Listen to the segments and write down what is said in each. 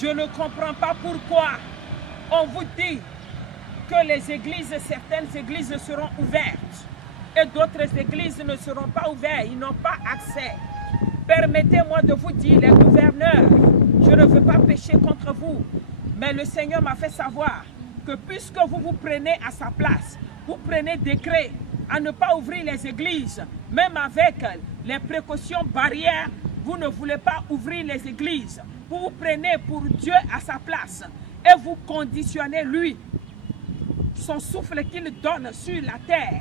Je ne comprends pas pourquoi on vous dit que les églises, certaines églises seront ouvertes et d'autres églises ne seront pas ouvertes, ils n'ont pas accès. Permettez-moi de vous dire, les gouverneurs, je ne veux pas pécher contre vous, mais le Seigneur m'a fait savoir que puisque vous vous prenez à sa place, vous prenez décret à ne pas ouvrir les églises, même avec les précautions barrières, vous ne voulez pas ouvrir les églises. Vous vous prenez pour Dieu à sa place et vous conditionnez lui, son souffle qu'il donne sur la terre.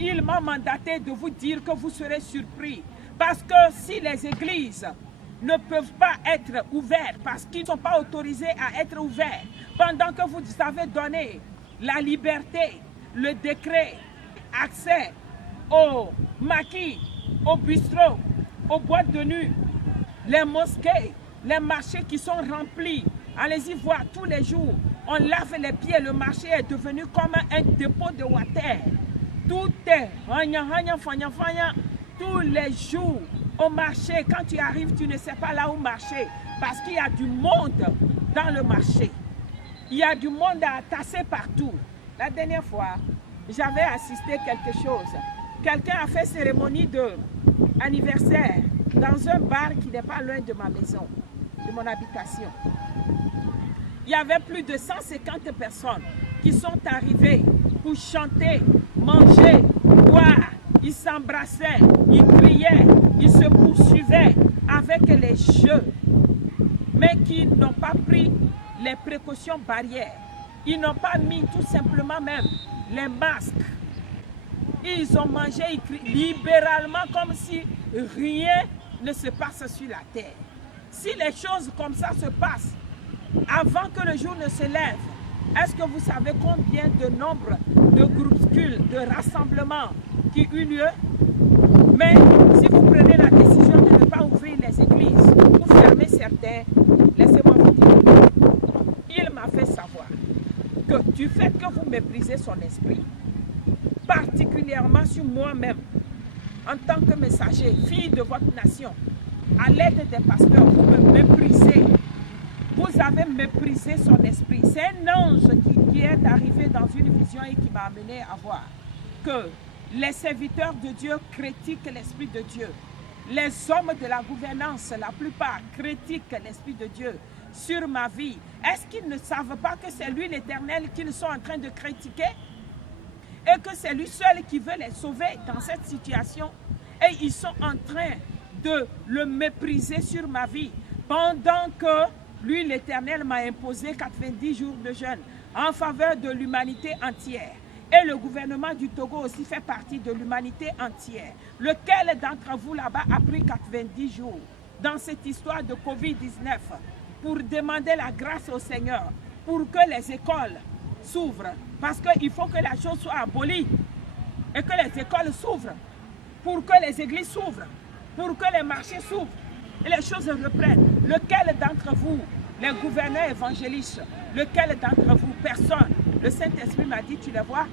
Il m'a mandaté de vous dire que vous serez surpris. Parce que si les églises ne peuvent pas être ouvertes, parce qu'ils ne sont pas autorisés à être ouverts, pendant que vous avez donné la liberté, le décret, accès aux maquis, aux bistrots, aux boîtes de nuit, les mosquées, les marchés qui sont remplis. Allez-y voir tous les jours. On lave les pieds, le marché est devenu comme un dépôt de water. Tout est tous les jours au marché. Quand tu arrives, tu ne sais pas là où marcher parce qu'il y a du monde dans le marché. Il y a du monde à tasser partout. La dernière fois, j'avais assisté à quelque chose. Quelqu'un a fait cérémonie d'anniversaire dans un bar qui n'est pas loin de ma maison, de mon habitation. Il y avait plus de 150 personnes qui sont arrivées pour chanter, manger, boire. Ils s'embrassaient, ils criaient, ils se poursuivaient avec les jeux, mais qui n'ont pas pris les précautions barrières. Ils n'ont pas mis tout simplement même les masques. Ils ont mangé, ils crient libéralement comme si rien ne se passe sur la terre. Si les choses comme ça se passent avant que le jour ne se lève, est-ce que vous savez combien de nombre de groupuscules, de rassemblements qui eut lieu? Mais si vous prenez la décision de ne pas ouvrir les églises, vous fermez certains, laissez-moi vous dire, il m'a fait savoir que du fait que vous méprisez son esprit, particulièrement sur moi-même, en tant que messager, fille de votre nation, à l'aide des pasteurs, vous me méprisez. Vous avez méprisé son esprit. C'est un ange qui est arrivé dans une vision et qui m'a amené à voir que les serviteurs de Dieu critiquent l'Esprit de Dieu. Les hommes de la gouvernance, la plupart, critiquent l'Esprit de Dieu sur ma vie. Est-ce qu'ils ne savent pas que c'est lui l'Éternel qu'ils sont en train de critiquer? Et que c'est lui seul qui veut les sauver dans cette situation? Et ils sont en train de le mépriser sur ma vie pendant que lui, l'Éternel, m'a imposé 90 jours de jeûne en faveur de l'humanité entière. Et le gouvernement du Togo aussi fait partie de l'humanité entière. Lequel d'entre vous là-bas a pris 90 jours dans cette histoire de Covid-19 pour demander la grâce au Seigneur, pour que les écoles s'ouvrent? Parce qu'il faut que la chose soit abolie et que les écoles s'ouvrent, pour que les églises s'ouvrent, pour que les marchés s'ouvrent et les choses reprennent. Lequel d'entre vous, les gouverneurs évangélistes, lequel d'entre vous, personne, le Saint-Esprit m'a dit, tu les vois,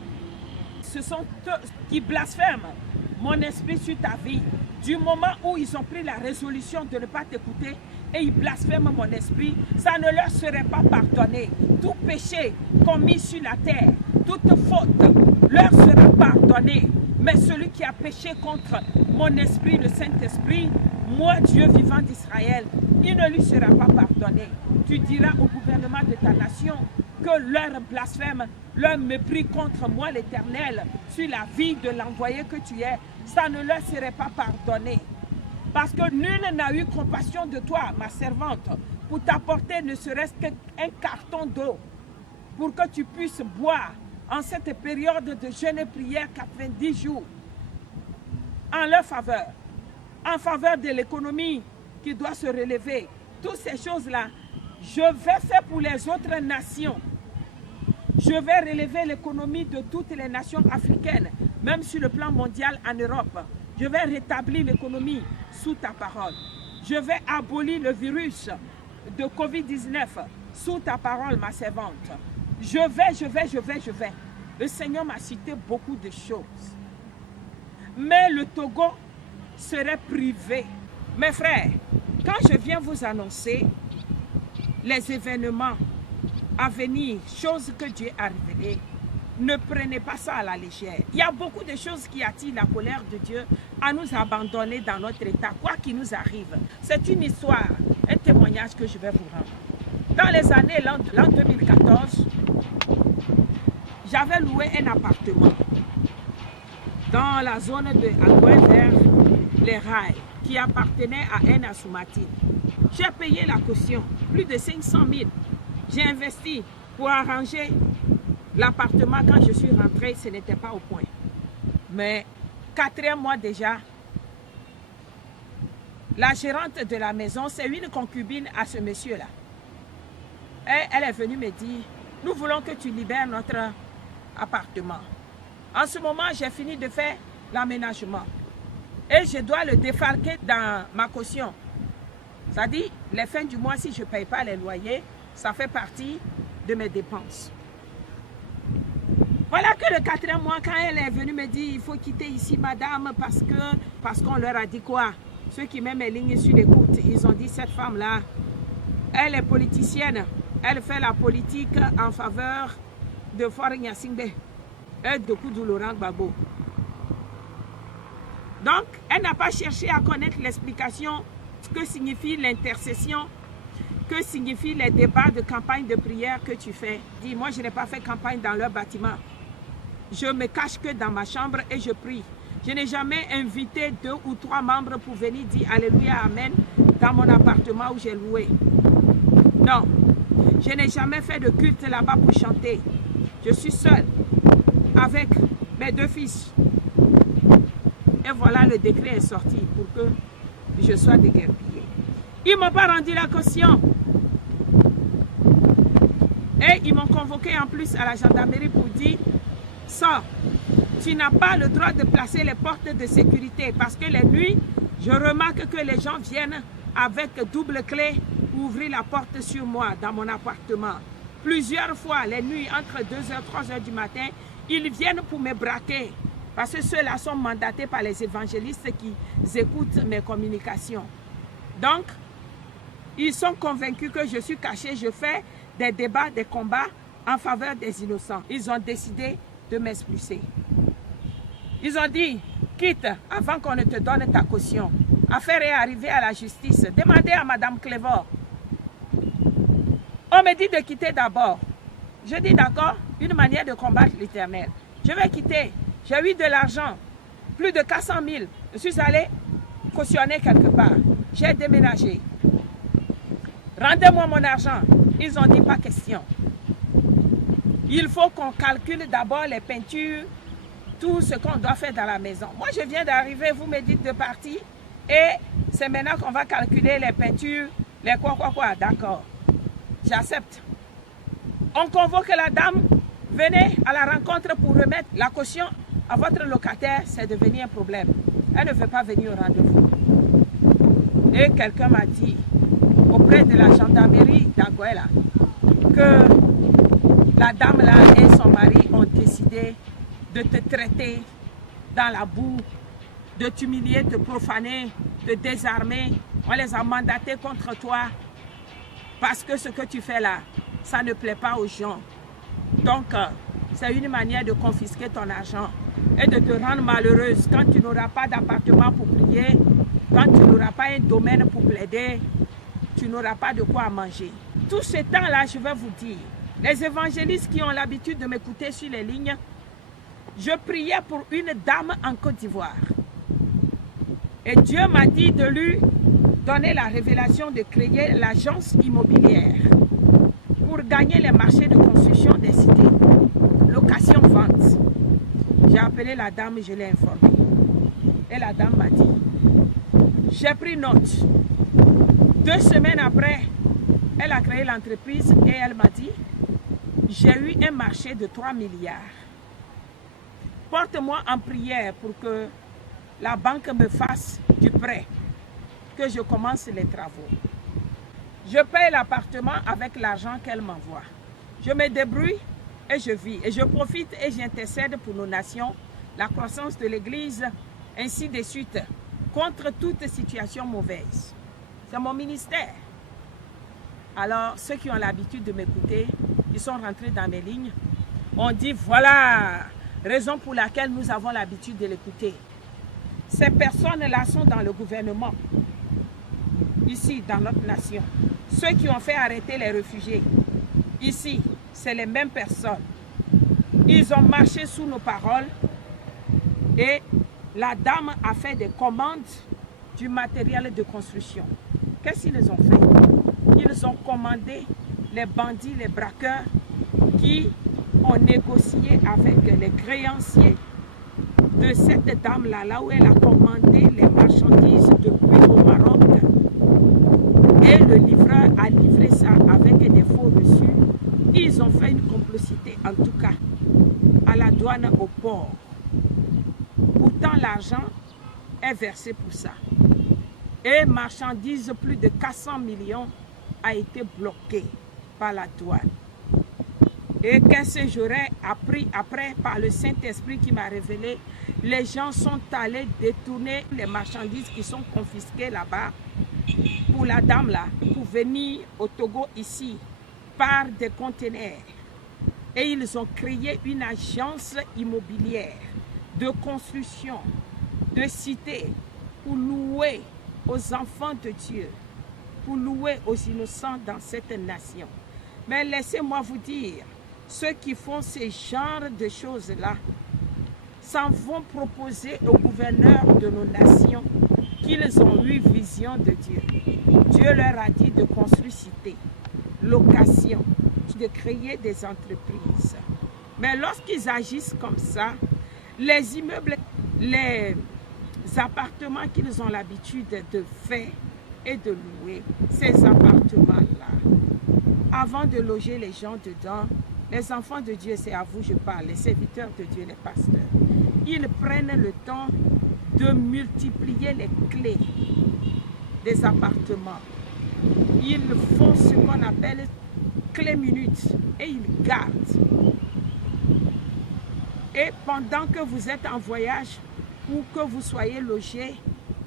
ce sont eux qui blasphèment mon esprit sur ta vie. Du moment où ils ont pris la résolution de ne pas t'écouter et ils blasphèment mon esprit, ça ne leur serait pas pardonné. Tout péché commis sur la terre, toute faute leur sera pardonnée. Mais celui qui a péché contre mon esprit, le Saint-Esprit, moi, Dieu vivant d'Israël, il ne lui sera pas pardonné. Tu diras au gouvernement de ta nation que leur blasphème, leur mépris contre moi, l'Éternel, sur la vie de l'envoyé que tu es, ça ne leur serait pas pardonné. Parce que nul n'a eu compassion de toi, ma servante, pour t'apporter ne serait-ce qu'un carton d'eau, pour que tu puisses boire en cette période de jeûne et prière 90 jours, en leur faveur, en faveur de l'économie qui doit se relever. Toutes ces choses-là, je vais faire pour les autres nations. Je vais relever l'économie de toutes les nations africaines, même sur le plan mondial en Europe. Je vais rétablir l'économie sous ta parole. Je vais abolir le virus de Covid-19 sous ta parole, ma servante. Je vais. Le Seigneur m'a cité beaucoup de choses. Mais le Togo serait privé. Mes frères, quand je viens vous annoncer les événements à venir, choses que Dieu a révélées, ne prenez pas ça à la légère. Il y a beaucoup de choses qui attirent la colère de Dieu à nous abandonner dans notre état, quoi qu'il nous arrive. C'est une histoire, un témoignage que je vais vous rendre. Dans les années, l'an 2014, j'avais loué un appartement dans la zone de Algoin vers les rails qui appartenait à un Assoumati. J'ai payé la caution, plus de 500 000. J'ai investi pour arranger l'appartement. Quand je suis rentrée, ce n'était pas au point. Mais 4e mois déjà, la gérante de la maison, c'est une concubine à ce monsieur-là. Et elle est venue me dire, nous voulons que tu libères notre appartement. En ce moment, j'ai fini de faire l'aménagement. Et je dois le défalquer dans ma caution. C'est-à-dire, les fins du mois, si je ne paye pas les loyers, ça fait partie de mes dépenses. Voilà que le 4e mois, quand elle est venue me dire, il faut quitter ici, madame, parce qu'on leur a dit quoi? Ceux qui mettent mes lignes sur l'écoute, ils ont dit, cette femme-là, elle est politicienne. Elle fait la politique en faveur de Faure Gnassingbé et de Koudou Laurent Gbagbo. Donc, elle n'a pas cherché à connaître l'explication que signifie l'intercession, que signifient les débats de campagne de prière que tu fais. Dis, moi, je n'ai pas fait campagne dans leur bâtiment. Je me cache que dans ma chambre et je prie. Je n'ai jamais invité 2 ou 3 membres pour venir dire Alléluia, Amen dans mon appartement où j'ai loué. Non, je n'ai jamais fait de culte là-bas pour chanter. Je suis seule avec mes 2 fils. Et voilà, le décret est sorti pour que je sois déguerpillée. Ils ne m'ont pas rendu la caution. Et ils m'ont convoqué en plus à la gendarmerie pour dire, ça, tu n'as pas le droit de placer les portes de sécurité parce que les nuits, je remarque que les gens viennent avec double clé ouvrir la porte sur moi dans mon appartement. Plusieurs fois, les nuits, entre 2h et 3h du matin, ils viennent pour me braquer. Parce que ceux-là sont mandatés par les évangélistes qui écoutent mes communications. Donc, ils sont convaincus que je suis caché, je fais des débats, des combats en faveur des innocents. Ils ont décidé de m'expulser. Ils ont dit, quitte avant qu'on ne te donne ta caution. Affaire est arrivée à la justice. Demandez à Madame Clévor. On me dit de quitter d'abord. Je dis d'accord, une manière de combattre l'Éternel. Je vais quitter. J'ai eu de l'argent, plus de 400 000. Je suis allé cautionner quelque part. J'ai déménagé. Rendez-moi mon argent. Ils ont dit pas question. Il faut qu'on calcule d'abord les peintures, tout ce qu'on doit faire dans la maison. Moi, je viens d'arriver, vous me dites de partir. Et c'est maintenant qu'on va calculer les peintures, les quoi. D'accord. J'accepte. On convoque la dame. Venez à la rencontre pour remettre la caution à votre locataire, c'est devenu un problème. Elle ne veut pas venir au rendez-vous. Et quelqu'un m'a dit, auprès de la gendarmerie d'Anguilla, que la dame là et son mari ont décidé de te traiter dans la boue, de t'humilier, de te profaner, de te désarmer. On les a mandatés contre toi parce que ce que tu fais là, ça ne plaît pas aux gens. Donc, c'est une manière de confisquer ton argent et de te rendre malheureuse quand tu n'auras pas d'appartement pour prier, quand tu n'auras pas un domaine pour plaider, tu n'auras pas de quoi manger. Tout ce temps-là, je vais vous dire, les évangélistes qui ont l'habitude de m'écouter sur les lignes, je priais pour une dame en Côte d'Ivoire. Et Dieu m'a dit de lui donner la révélation de créer l'agence immobilière pour gagner les marchés de construction des cités. Location-vente. J'ai appelé la dame, je l'ai informée. Et la dame m'a dit, j'ai pris note. 2 semaines après, elle a créé l'entreprise et elle m'a dit, j'ai eu un marché de 3 milliards. Porte-moi en prière pour que la banque me fasse du prêt, que je commence les travaux. Je paye l'appartement avec l'argent qu'elle m'envoie. Je me débrouille et je vis. Et je profite et j'intercède pour nos nations, la croissance de l'Église, ainsi de suite, contre toute situation mauvaise. C'est mon ministère. Alors, ceux qui ont l'habitude de m'écouter, ils sont rentrés dans mes lignes. On dit, voilà, raison pour laquelle nous avons l'habitude de l'écouter. Ces personnes-là sont dans le gouvernement, ici, dans notre nation. Ceux qui ont fait arrêter les réfugiés, ici, c'est les mêmes personnes. Ils ont marché sous nos paroles et la dame a fait des commandes du matériel de construction. Qu'est-ce qu'ils ont fait? Ils ont commandé les bandits, les braqueurs qui ont négocié avec les créanciers de cette dame-là, là où elle a commandé les marchandises depuis au Maroc. Et le livreur a livré ça avec des faux reçus. Ils ont fait une complicité, en tout cas, à la douane au port. Pourtant, l'argent est versé pour ça. Et marchandises, plus de 400 millions, a été bloqué par la douane. Et qu'est-ce que j'aurais appris après par le Saint-Esprit qui m'a révélé? Les gens sont allés détourner les marchandises qui sont confisquées là-bas pour la dame là, pour venir au Togo ici par des conteneurs. Et ils ont créé une agence immobilière de construction, de cité, pour louer aux enfants de Dieu, pour louer aux innocents dans cette nation. Mais laissez-moi vous dire, ceux qui font ce genre de choses-là s'en vont proposer aux gouverneurs de nos nations qu'ils ont eu vision de Dieu. Dieu leur a dit de construire cité, location, de créer des entreprises. Mais lorsqu'ils agissent comme ça, les immeubles, les appartements qu'ils ont l'habitude de faire et de louer, ces appartements-là, avant de loger les gens dedans, les enfants de Dieu, c'est à vous je parle, les serviteurs de Dieu, les pasteurs, ils prennent le temps de multiplier les clés des appartements. Ils font ce qu'on appelle clé minute et ils gardent. Et pendant que vous êtes en voyage ou que vous soyez logé,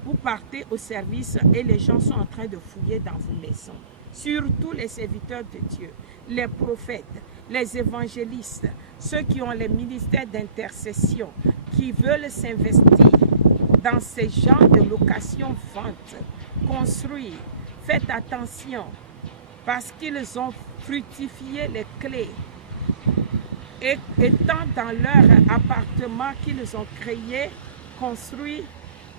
vous partez au service et les gens sont en train de fouiller dans vos maisons. Surtout les serviteurs de Dieu, les prophètes, les évangélistes, ceux qui ont les ministères d'intercession, qui veulent s'investir dans ces genres de location-vente, construire. Faites attention parce qu'ils ont fructifié les clés. Et étant dans leur appartement qu'ils ont créé, construit,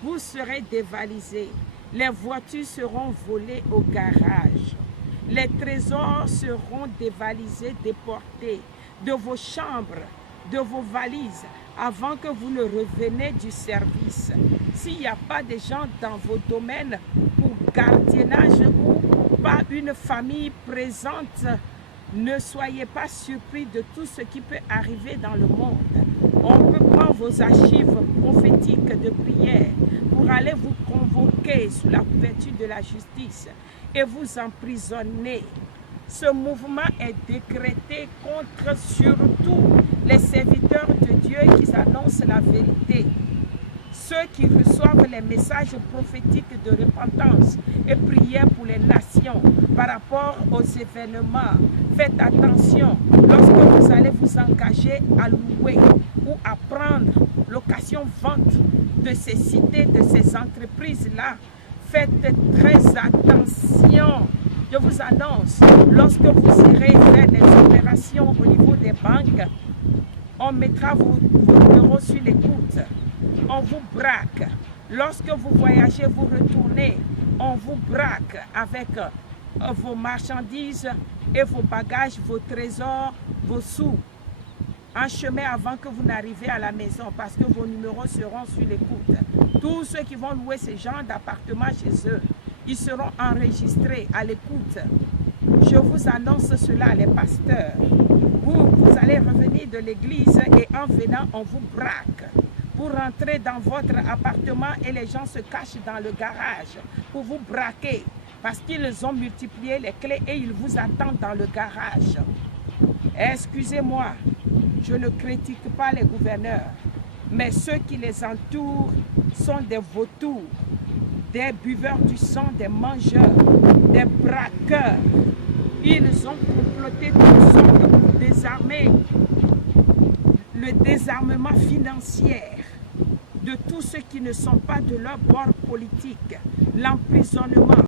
vous serez dévalisés. Les voitures seront volées au garage. Les trésors seront dévalisés, déportés de vos chambres, de vos valises, avant que vous ne reveniez du service. S'il n'y a pas de gens dans vos domaines pour gardiennage ou pas une famille présente, ne soyez pas surpris de tout ce qui peut arriver dans le monde. On peut prendre vos archives prophétiques de prière pour aller vous convoquer sous la couverture de la justice et vous emprisonner. Ce mouvement est décrété contre surtout les serviteurs de Dieu qui annoncent la vérité. Ceux qui reçoivent les messages prophétiques de repentance et prière pour les nations par rapport aux événements. Faites attention lorsque vous allez vous engager à louer ou à prendre location-vente de ces cités, de ces entreprises-là. Faites très attention. Je vous annonce, lorsque vous irez faire des opérations au niveau des banques, on mettra vos numéros sur l'écoute. On vous braque. Lorsque vous voyagez, vous retournez, on vous braque avec vos marchandises et vos bagages, vos trésors, vos sous, en chemin avant que vous n'arriviez à la maison parce que vos numéros seront sur l'écoute. Tous ceux qui vont louer ce genre d'appartements chez eux, ils seront enregistrés à l'écoute. Je vous annonce cela, les pasteurs. Vous allez revenir de l'église et en venant, on vous braque pour rentrer dans votre appartement et les gens se cachent dans le garage pour vous braquer parce qu'ils ont multiplié les clés et ils vous attendent dans le garage. Excusez-moi, je ne critique pas les gouverneurs, mais ceux qui les entourent sont des vautours, des buveurs du sang, des mangeurs, des braqueurs. Ils ont comploté toutes sortes pour désarmer, le désarmement financier de tous ceux qui ne sont pas de leur bord politique, l'emprisonnement.